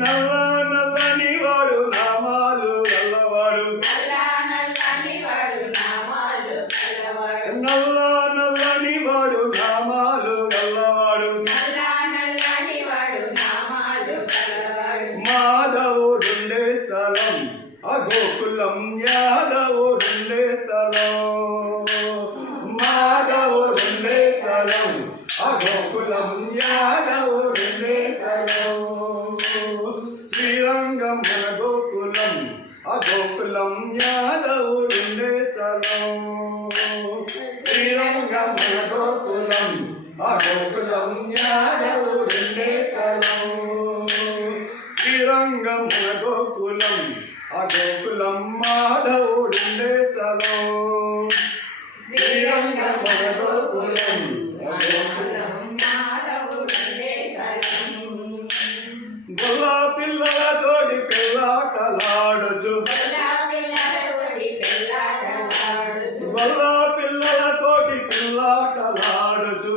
నల్ల నల్లని వాడు నామాలు గల్లవాడు నల్ల నల్లని వాడు నామాలు గల్లవాడు నల్ల నల్లని వాడు నామాలు కలవాడు. మాధవుడుండే స్థలం అగోకులం యాదవుడుండే స్థలం మాధవుడుండే స్థలం అగోకులం స్థలం శ్రీరంగం మన గోకులం ఆ గోకులం యాదవుడుండే స్థలం శ్రీరంగ మన గోకులం ఆ గోకులం యాదవుడుండే స్థలం శ్రీరంగ మన గోకులం ఆ గోకులం మాధవుడుండే స్థలం శ్రీరంగ మన గోకులం ఆ అగోకులం మాధవుడుండే స్థలం. గొల్ల పిల్లలతోటి పిల్లాటలాడుచు.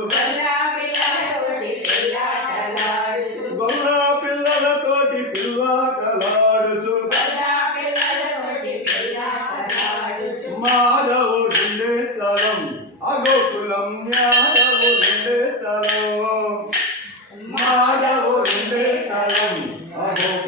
గొల్ల పిల్లలతోటి పిల్లాటలాడుచు. మాధవుడుండే స్థలం అగోకులం యాదవుడుండే స్థలం మాధవుడుండే స్థలం అగోకులం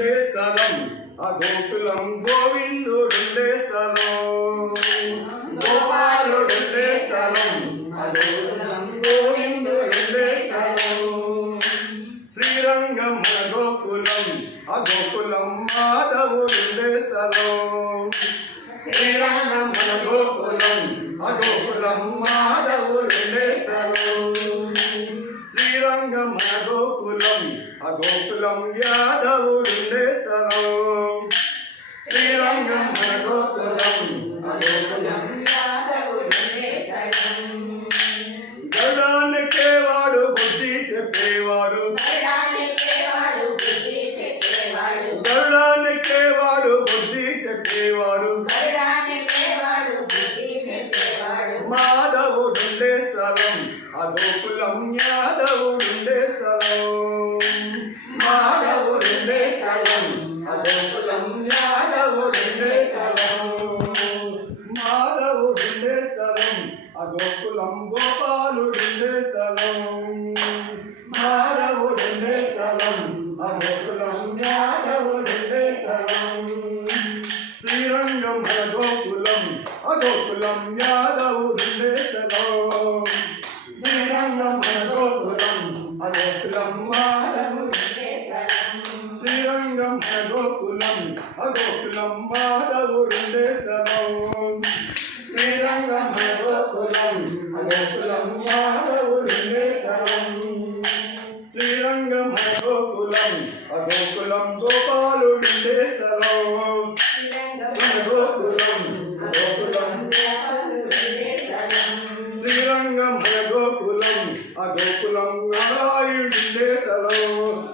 ఉండే స్థలం ఆ గోకులం గోవిందుడుండే స్థలం. గోపాలుడుండే స్థలం. ఆ గోకులం గోవిందుడుండే స్థలం. శ్రీరంగం మన గోకులం ఆ గోకులం మాధవుడుండే స్థలం. శ్రీరంగం మన గోకులం ఆ గోకులం మాధవ గోకులం యాదవుడుండే తరం శ్రీరంగం మన గోకులం వాడు బుద్ధి చెప్పేవాడు గరుడానికేవాడు బుద్ధి బుద్ధి చెప్పేవాడు. స్థలం అదోకులం గోపాలుడుండే స్థలం మాధవుడుండే స్థలం అదోకులం యాదవుడుండే శ్రీరంగం అగోకులం అగోకులం యాదవుడుండే స్థలం శ్రీరంగం అగోకులం అగోకులం మాధవుడుండే శ్రీరంగం అగోకులం అగోకులం మాధవుడుండే స్థలం శ్రీరంగం గోకులం అగోకులం గోపాలుడుండే స్థలం గోకులం గోకులం శ్రీరంగం గోకులం అగోకులం గోకులం తలం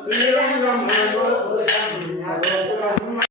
శ్రీరంగం గోకులం